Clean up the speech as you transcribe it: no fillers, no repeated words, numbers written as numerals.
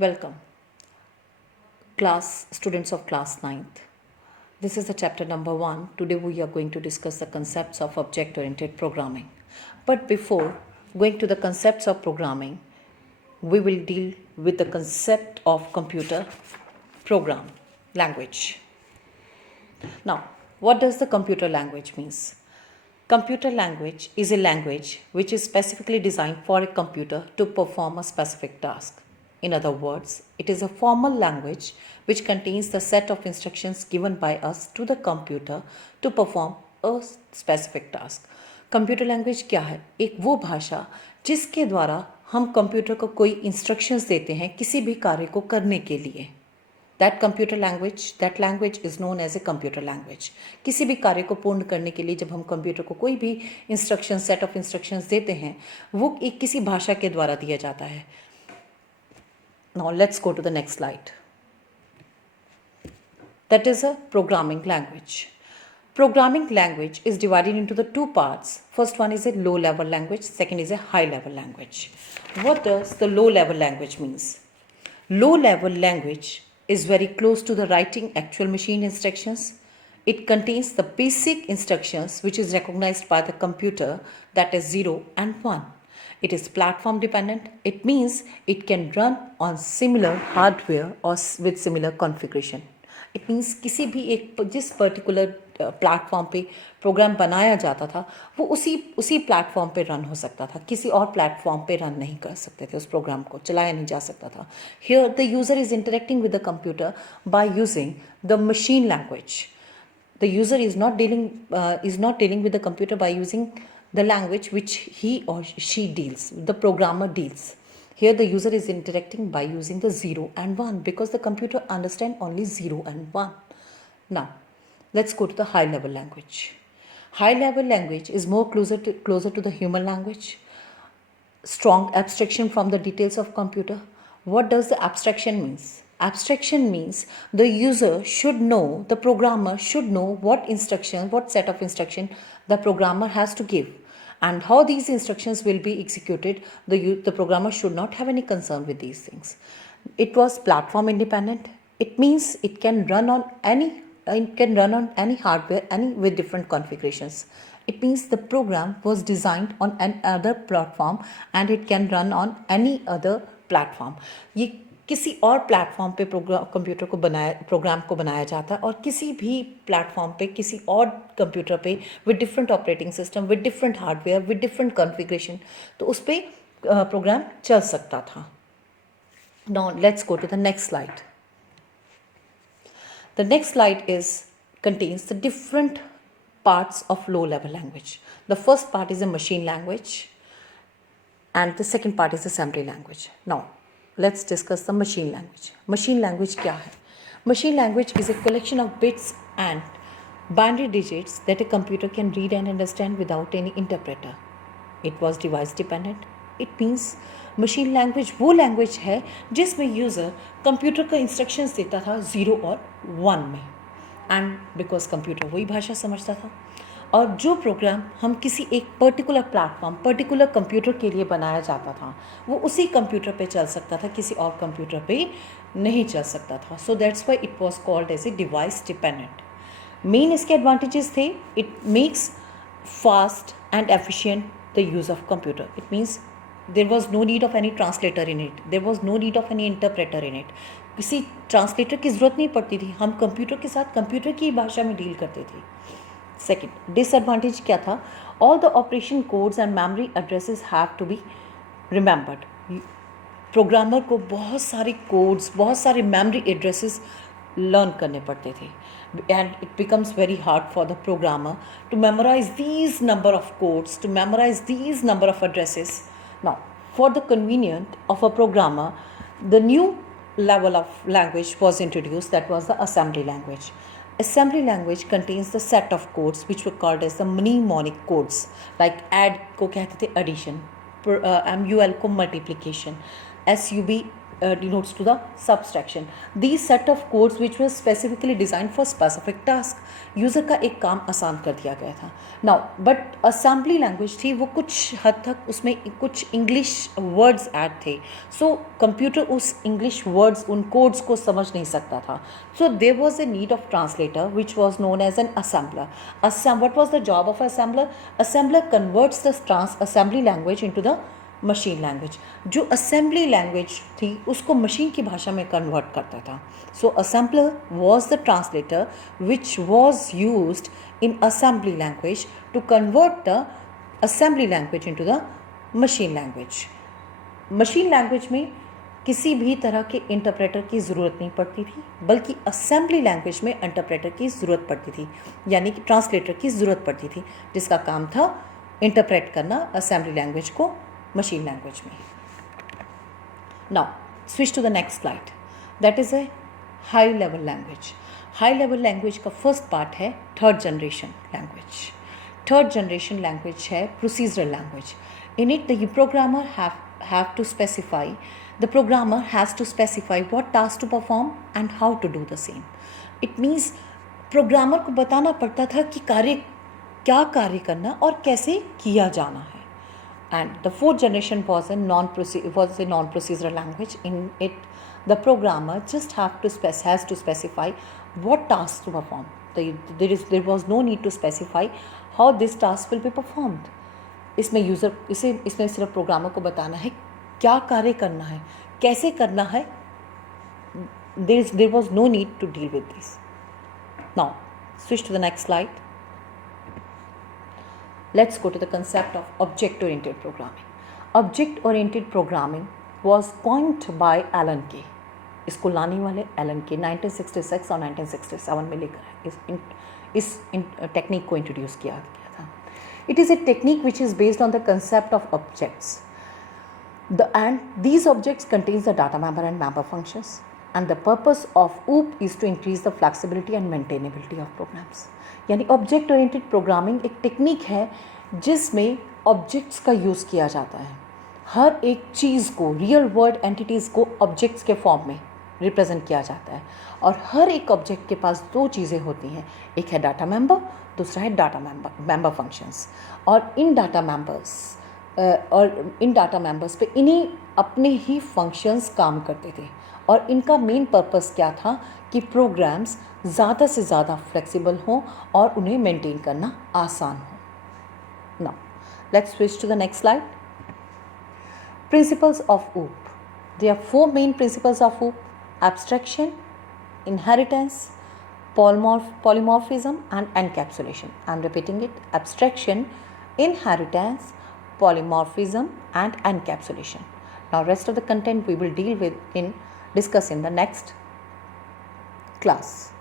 Welcome, students of class 9th. This is the chapter number 1. Today we are going to discuss the concepts of object-oriented programming. But before going to the concepts of programming, we will deal with the concept of computer program language. Now, what does the computer language means? Computer language is a language which is specifically designed for a computer to perform a specific task. In other words, it is a formal language which contains the set of instructions given by us to the computer to perform a specific task. Computer language क्या है? एक वो भाषा जिसके द्वारा हम computer को कोई इंस्ट्रक्शंस देते हैं किसी भी कार्य को करने के लिए. that language is known as a computer language. किसी भी कार्य को पूर्ण करने के लिए जब हम कंप्यूटर को कोई भी इंस्ट्रक्शन सेट ऑफ इंस्ट्रक्शंस देते हैं वो एक किसी भाषा के द्वारा दिया जाता है. Now let's go to the next slide. That is a programming language. Programming language is divided into the two parts. First one is a low-level language, second is a high-level language. What does the low-level language means? Low-level language is very close to the writing actual machine instructions. It contains the basic instructions which is recognized by the computer, that is 0 and 1. It is platform dependent. It means it can run on similar hardware or with similar configuration. It means किसी भी एक जिस particular platform पे programme बनाया जाता था वो उसी प्लेटफॉर्म पे रन हो सकता था, किसी और प्लेटफॉर्म पे रन नहीं कर सकते थे, उस प्रोग्राम को चलाया नहीं जा सकता था. Here the user is interacting with the computer by using the machine language. The user is not dealing with the computer by using the language which he or she deals, the programmer deals. Here the user is interacting by using the 0 and 1 because the computer understands only 0 and 1. Now, let's go to the high-level language. High-level language is more closer to the human language. Strong abstraction from the details of computer. What does the abstraction means? Abstraction means the user should know, the programmer should know what set of instruction the programmer has to give and how these instructions will be executed. The programmer should not have any concern with these things. It was platform independent. It means it can run on any hardware, with different configurations. It means the program was designed on another platform and it can run on any other platform. ये किसी और platform पे computer को programme को बनाया जाता है और किसी भी प्लेटफॉर्म पे किसी और कंप्यूटर पे with different operating system, with different hardware, with different configuration, तो उस पर प्रोग्राम चल सकता था. Now let's go to the next slide. The next slide contains the different parts of low-level language. The first part is a machine language and the second part is assembly language. Now, let's discuss the machine language. Machine language क्या है? Machine language is a collection of bits and binary digits that a computer can read and understand without any interpreter. It was device dependent. It means machine language वो language है जिसमें user computer का instructions देता था 0 और 1 में, and because computer वही भाषा समझता था और जो प्रोग्राम हम किसी एक पर्टिकुलर प्लेटफॉर्म, पर्टिकुलर कंप्यूटर के लिए बनाया जाता था वो उसी कंप्यूटर पे चल सकता था, किसी और कंप्यूटर पे नहीं चल सकता था. So that's why it was called as a device dependent. Main इसके एडवांटेजेस थे, it makes fast and efficient the use of computer. It means there was no need of any translator in it, there was no need of any interpreter in it. किसी translator की ज़रूरत नहीं पड़ती थी, हम computer के साथ computer की भाषा में डील करते थे. सेकेंड डिसएडवांटेज क्या था? All the operation codes and memory addresses have to be remembered. Programmer को बहुत सारे कोड्स, बहुत सारे मेमोरी एड्रेसेस लर्न करने पड़ते थे and it becomes very hard for the programmer to memorize these number of codes, to memorize these number of addresses. Now, for the convenience of a programmer, the new level of language was introduced, that was the assembly language. Assembly language contains the set of codes which were called as the mnemonic codes, like add को कहते थे addition, mul को multiplication, sub denotes to the subtraction. These set of codes which were specifically designed for specific task, user का एक काम आसान कर दिया गया था. Now बट असेंबली लैंग्वेज थी वो कुछ हद तक उसमें कुछ इंग्लिश वर्ड्स ऐड थे, सो कंप्यूटर उस इंग्लिश वर्ड्स उन कोड्स को समझ नहीं सकता था. So there was a need of translator which was known as an assembler. What was the job of assembler? Assembler converts the assembly language into the machine language. जो assembly language थी उसको machine की भाषा में convert करता था. So assembler was the translator which was used in assembly language to convert the assembly language into the machine language. Machine language में किसी भी तरह के इंटरप्रेटर की ज़रूरत नहीं पड़ती थी, बल्कि असेंबली लैंग्वेज में इंटरप्रेटर की ज़रूरत पड़ती थी, यानी कि ट्रांसलेटर की ज़रूरत पड़ती थी, जिसका काम था इंटरप्रेट करना असेंबली लैंग्वेज को machine language में. Now switch to the next slide. That is a high level language. High level language का first part है third generation language. Third generation language है procedural language. In it the programmer have to specify, the programmer has to specify what task to perform and how to do the same. It means programmer को बताना पड़ता था कि क्या कार्य करना और कैसे किया जाना है. And the fourth generation was a non-procedural language. In it, the programmer just has to specify what tasks to perform. There was no need to specify how this task will be performed. इसमें सिर्फ programmer को बताना है क्या कार्य करना है, कैसे करना है. There was no need to deal with this. Now, switch to the next slide. Let's go to the concept of object-oriented programming. Object-oriented programming was coined by Alan Kay. इसको लाने वाले एलन के 1966 और 1967 में लेकर इस टेक्निक को introduce किया गया था. It is a technique which is based on the concept of objects. And these objects contains the data member and member functions. And the purpose of OOP is to increase the flexibility and maintainability of programs. यानी object oriented programming एक technique है जिसमें objects का use किया जाता है. हर एक चीज़ को, रियल वर्ल्ड एंटिटीज़ को ऑब्जेक्ट्स के फॉर्म में रिप्रेजेंट किया जाता है. और हर एक ऑब्जेक्ट के पास दो चीज़ें होती हैं, एक है डाटा मेंबर, दूसरा है डाटा मेंबर फंक्शंस. और इन डाटा मेंबर्स पे इन्हीं अपने ही फंक्शंस काम करते थे. और इनका मेन पर्पस क्या था कि प्रोग्राम्स ज़्यादा से ज़्यादा फ्लेक्सिबल हों और उन्हें मेंटेन करना आसान हो. Now let's switch to the next slide. Principles of OOP. There are 4 main principles of OOP: abstraction, inheritance, polymorphism and encapsulation. I am repeating it: abstraction, inheritance, polymorphism and encapsulation. Now rest of the content we will discuss in the next class.